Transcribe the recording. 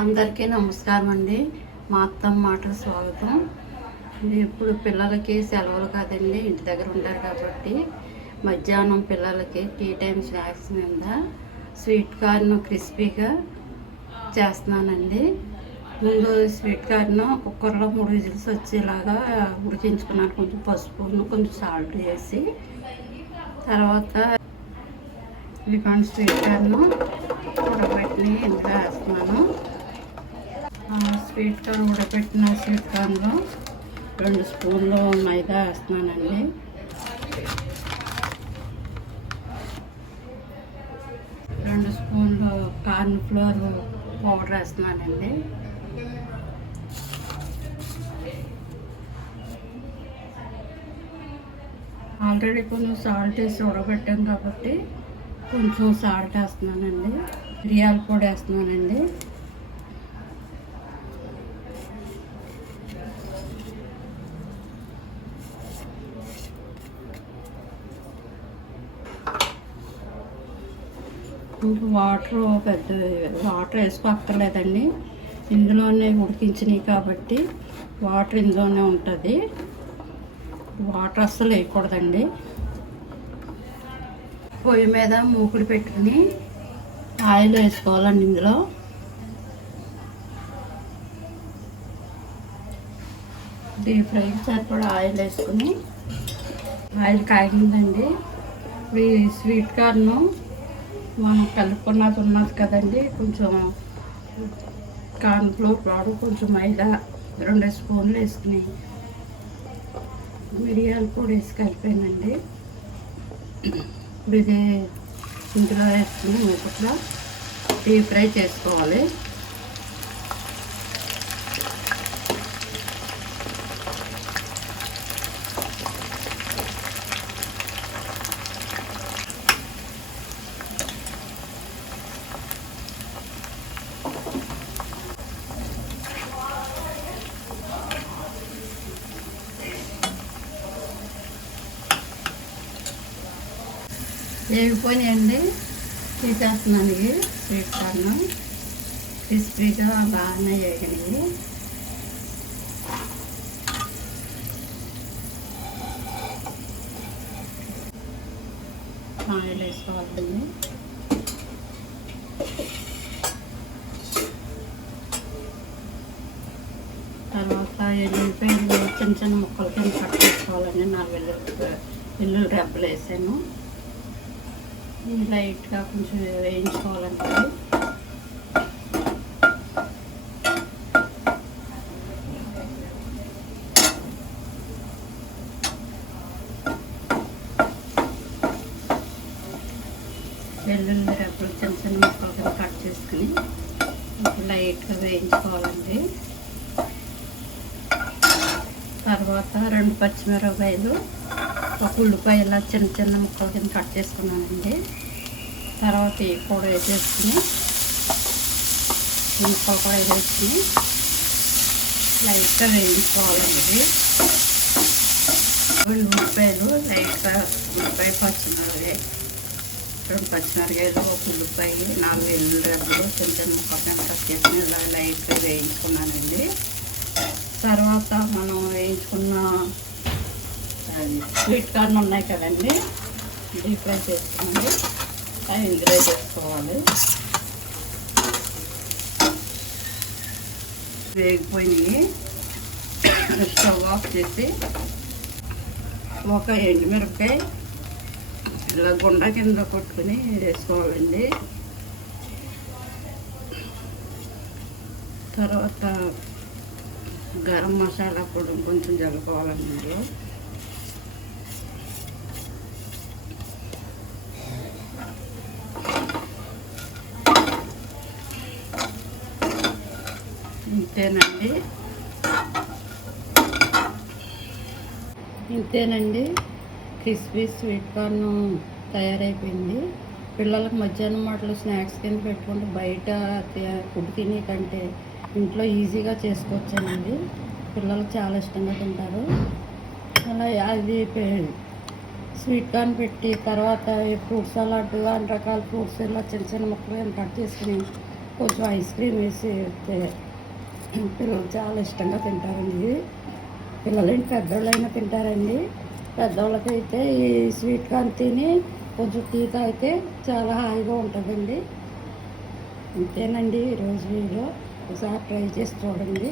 అందరికీ నమస్కారం అండి. మా అత్తమ్మ మాటలు స్వాగతం. ఇప్పుడు పిల్లలకి సెలవులు కాదండి, ఇంటి దగ్గర ఉంటారు కాబట్టి మధ్యాహ్నం పిల్లలకి టీ టైం స్నాక్స్ మీద స్వీట్ కార్న్ క్రిస్పీగా చేస్తున్నానండి. ముందు స్వీట్ కార్న్ కుక్కర్లో 3 విజిల్స్ వచ్చేలాగా ఉడికించుకున్నాను. కొంచెం పసుపు కొంచెం సాల్ట్ వేసి, తర్వాత ఇదిగోండి స్వీట్ కార్న్ ఉడకబెట్టి ఇంట్లో వేస్తున్నాను. స్వీట్ కార్న్ ఉడకబెట్టిన స్వీట్ కార్న్లో 2 స్పూన్లు మైదా వేస్తున్నానండి. రెండు స్పూన్లు కార్న్ ఫ్లోర్ పౌడర్ వేస్తున్నానండి. ఆల్రెడీ కొంచెం సాల్ట్ వేసి ఉడకబెట్టాం కాబట్టి కొంచెం సాల్ట్ వేస్తున్నానండి. మిరియాల పొడి వేస్తున్నానండి. వాటర్ వేసుకోక్కర్లేదండి, ఇందులోనే ఉడికించినవి కాబట్టి వాటర్ ఇందులోనే ఉంటుంది. వాటర్ అస్సలు వేయకూడదండి. పొయ్యి మీద మూకుడు పెట్టుకుని ఆయిల్ వేసుకోవాలండి. ఇందులో డీప్ ఫ్రైకి సరిపడా ఆయిల్ వేసుకుని, ఆయిల్ కాగిందండి. ఇప్పుడు ఈ స్వీట్ కార్న్ మనం కలుపుకున్నది ఉన్నది కదండి, కొంచెం కార్న్ ఫ్లోర్ పౌడర్, కొంచెం మైదా 2 స్పూన్లు వేసుకుని మిరియాలు కూడా వేసి కలిపానండి. ఇప్పుడు ఇది ఇంట్లో వేసుకుని మూకుట్లో డీప్ ఫ్రై చేసుకోవాలి. వేగిపోయినాయండి, తీసేస్తున్నాను. ఇవి స్వీట్ కార్న్ క్రిస్పీగా బాగానే వేగినాయి. ఆయిల్ వేసుకోవాలండి. తర్వాత ఎల్లుల్లిపాయలు చిన్న చిన్న ముక్కలు కింద కట్ చేసుకోవాలండి. 4 వెల్లుల్లి రెబ్బలు వేసాను. లైట్గా కొంచెం వేయించుకోవాలంటే వెల్లుల్లి రెబ్బలు చిన్న చిన్న ముక్కలు కింద కట్ చేసుకుని లైట్గా వేయించుకోవాలండి. తర్వాత 2 పచ్చిమిరపకాయలు, 1 ఉల్లిపాయ ఇలా చిన్న చిన్న ముక్కల కింద కట్ చేసుకున్నానండి. తర్వాత ఇవి కూడా వేసేసుకుని ముక్కలు కూడా వేసుకుని లైట్గా వేయించుకోవాలండి. ఉల్లిపాయలు లైట్గా పచ్చిమిరపకాయ 2 పచ్చిమిరపకాయలు, 1 ఉల్లిపాయ, 4 వెల్లుల్లి రెబ్బలు చిన్న చిన్న ముక్కల కింద కట్ చేసుకుని ఇలా లైట్గా వేయించుకున్నానండి. తర్వాత మనం వేయించుకున్న స్వీట్ కార్న్ ఉన్నాయి కదండి, డీప్ ఫ్రై చేసుకుని అవి ఇందులో చేసుకోవాలి. వేగిపోయినాయి. స్టవ్ ఆఫ్ చేసి ఒక ఎండుమిరపకాయ ఇలా గుండ కింద కొట్టుకుని వేసుకోవాలండి. తర్వాత గరం మసాలా కూడా కొంచెం జల్లుకోవాలండి. ఇందులో ఇంతేనండి క్రిస్పీ స్వీట్ కార్న్ తయారైపోయింది. పిల్లలకు మధ్యాహ్నం మాటలు స్నాక్స్ కింద పెట్టుకుంటే బయట ఫుడ్ తినే కంటే ఇంట్లో ఈజీగా చేసుకోవచ్చానండి. పిల్లలు చాలా ఇష్టంగా తింటారు. అలా అది స్వీట్ కార్న్ పెట్టి తర్వాత ఫ్రూట్ సలాడ్ 2 రకాల ఫ్రూట్స్ ఇలా చిన్న చిన్న ముక్కలు కట్ చేసుకుని కొంచెం ఐస్ క్రీమ్ వేసి ఇస్తే పిల్లలు చాలా ఇష్టంగా తింటారండి ఇది. పిల్లలేంటి పెద్దవాళ్ళైనా తింటారండి. పెద్దవాళ్ళకైతే ఈ స్వీట్ కార్న్ తిని కొంచెం టీ తాగితే చాలా హాయిగా ఉంటుందండి. అంతేనండి ఈరోజు వీడియో. ఒకసారి ట్రై చేసి చూడండి.